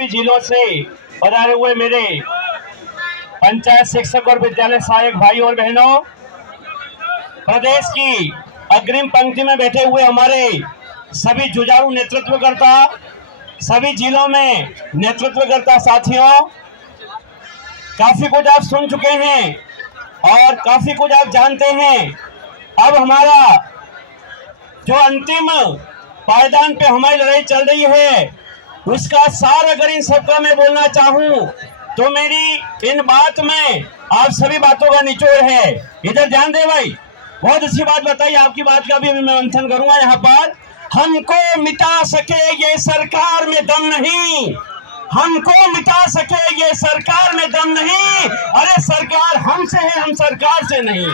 सभी जिलों से पधारे हुए मेरे पंचायत शिक्षक और विद्यालय सहायक भाई और बहनों, प्रदेश की अग्रिम पंक्ति में बैठे हुए हमारे सभी जुझारू नेतृत्वकर्ता, सभी जिलों में नेतृत्वकर्ता साथियों, काफी कुछ आप सुन चुके हैं और काफी कुछ आप जानते हैं। अब हमारा जो अंतिम पायदान पे हमारी लड़ाई चल रही है, उसका सार अगर इन सबका मैं बोलना चाहूं तो मेरी इन बात में आप सभी बातों का निचोड़ है। इधर ध्यान दे भाई, बहुत अच्छी बात बताई, आपकी बात का भी मैं मंथन करूंगा। यहाँ पर हमको मिटा सके ये सरकार में दम नहीं, हमको मिटा सके ये सरकार में दम नहीं। अरे सरकार हमसे है, हम सरकार से नहीं।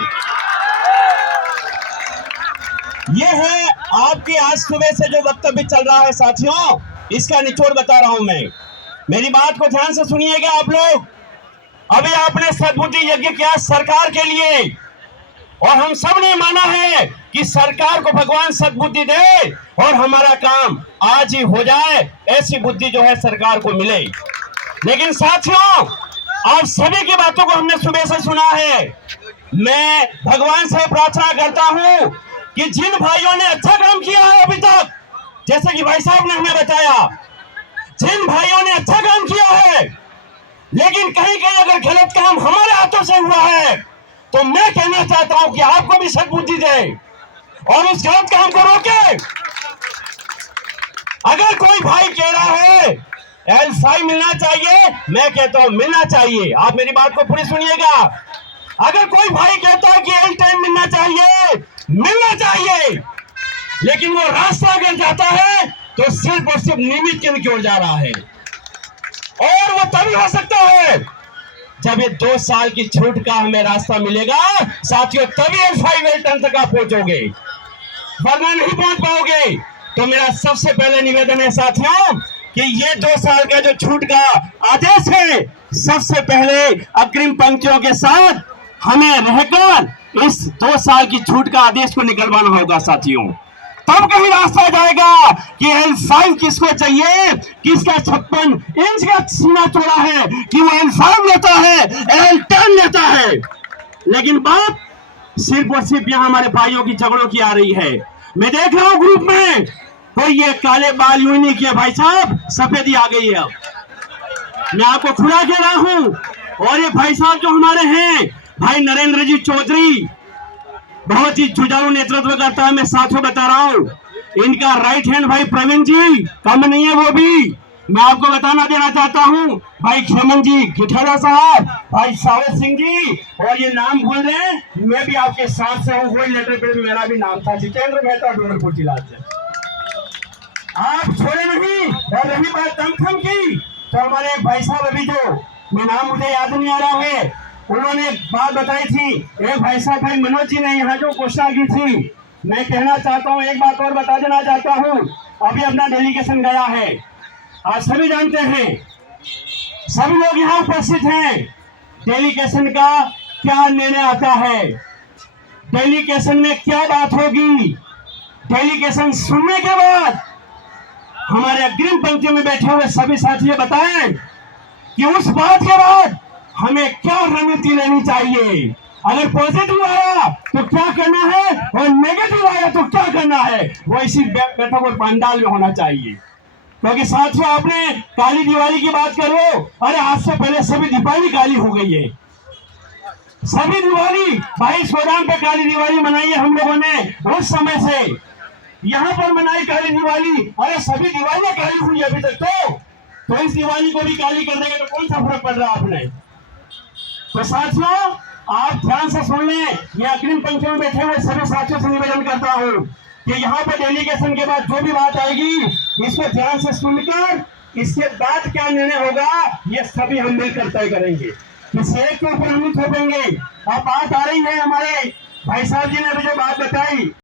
ये है आपके आज सुबह से जो वक्तव्य चल रहा है साथियों, इसका निचोड़ बता रहा हूं मैं। मेरी बात को ध्यान से सुनिएगा आप लोग। अभी आपने सद्बुद्धि यज्ञ किया सरकार के लिए और हम सब ने माना है कि सरकार को भगवान सद्बुद्धि दे और हमारा काम आज ही हो जाए, ऐसी बुद्धि जो है सरकार को मिले। लेकिन साथियों, आप सभी की बातों को हमने सुबह से सुना है। मैं भगवान से प्रार्थना करता हूं कि जिन भाइयों ने अच्छा काम किया है अभी तक, जैसे कि भाई साहब ने हमें बताया, जिन भाइयों ने अच्छा काम किया है, लेकिन कहीं कहीं अगर गलत काम हमारे हाथों से हुआ है तो मैं कहना चाहता हूं कि आपको भी सद्बुद्धि दे और उस गलत काम को रोके। अगर कोई भाई कह रहा है L5 मिलना चाहिए, मैं कहता हूं मिलना चाहिए। आप मेरी बात को पूरी सुनिएगा। अगर कोई भाई कहता है कि L10 मिलना चाहिए, मिलना चाहिए, लेकिन वो रास्ता अगर जाता है तो सिर्फ और सिर्फ नियमित के की ओर जा रहा है। और वो तभी हो सकता है जब ये 2 साल की छूट का हमें रास्ता मिलेगा साथियों, तभी L5 L10 तक आप पहुंचोगे, वरना नहीं पहुंच पाओगे। तो मेरा सबसे पहले निवेदन है साथियों कि ये 2 साल का जो छूट का आदेश है, सबसे पहले अग्रिम पंक्तियों के साथ हमें रहकर इस 2 साल की छूट का आदेश को निकलवाना होगा साथियों। तब कहीं रास्ता जाएगा कि L5 किसको चाहिए, किसका 56 इंच का सीना तोड़ा है कि वो L5 लेता है, L10 लेता है। लेकिन बात सिर्फ और सिर्फ यहाँ हमारे भाइयों की झगड़ों की आ रही है। मैं देख रहा हूँ ग्रुप में कोई ये काले बाल यूं नहीं किया भाई साहब, सफेदी आ गई है। अब मैं आपको खुला कह रहा हूं। और ये भाई साहब जो हमारे हैं, भाई नरेंद्र जी चौधरी, बहुत ही जुझारू नेतृत्व करता है। मैं साथियों बता रहा हूं, इनका राइट हैंड भाई प्रवीण जी कम नहीं है, वो भी मैं आपको बताना देना चाहता हूं। भाई खेमन जी खिठारा साहब, भाई सावत सिंह जी, और ये नाम भूल रहे हैं, मैं भी आपके साथ से हूँ। वही लेटर पे मेरा भी नाम था, जितेंद्र मेहता, डूंगरपुर जिला से। आप छोड़े नहीं। और रही बात दमखम की, तो हमारे एक भाई साहब अभी जो मैं नाम मुझे याद नहीं आ रहा है, उन्होंने बात बताई थी। एक भाई साहब भाई मनोज जी ने यहाँ जो घोषणा की थी, मैं कहना चाहता हूँ, एक बात और बता देना चाहता हूँ। अभी अपना डेलीगेशन गया है, आप सभी जानते हैं, सभी लोग यहाँ उपस्थित हैं। डेलीगेशन का क्या निर्णय आता है, डेलीगेशन में क्या बात होगी, डेलीगेशन सुनने के बाद हमारे अग्रिम पंक्ति में बैठे हुए सभी साथी बताएं कि उस बात के बाद हमें क्या रणनीति लेनी चाहिए। अगर पॉजिटिव आया तो क्या करना है और नेगेटिव आया तो क्या करना है, वो इसी बैठक और पंडाल में होना चाहिए। क्योंकि साथियों, आपने काली दिवाली की बात करो, अरे आज से पहले सभी दीपावली काली हो गई है। सभी दिवाली 22 गोदाम पे काली दिवाली मनाई है हम लोगों ने, उस समय से यहाँ पर मनाई काली दिवाली। अरे सभी दिवालियां काली हुई अभी तक, तो इस दिवाली को भी काली कर देंगे तो कौन सा फर्क पड़ रहा है आपने। तो साथियों, आप ध्यान से सुन लें। ये अग्रिम पंक्ति में बैठे हुए सभी साथियों से निवेदन करता हूँ कि यहाँ पर डेलीगेशन के बाद जो भी बात आएगी, इसको ध्यान से सुनकर इसके बाद क्या निर्णय होगा, ये सभी हम मिलकर तय करेंगे। किसी एक के ऊपर हम नहीं थोपेंगे। अब बात आ रही है, हमारे भाई साहब जी ने अभी जो बात बताई,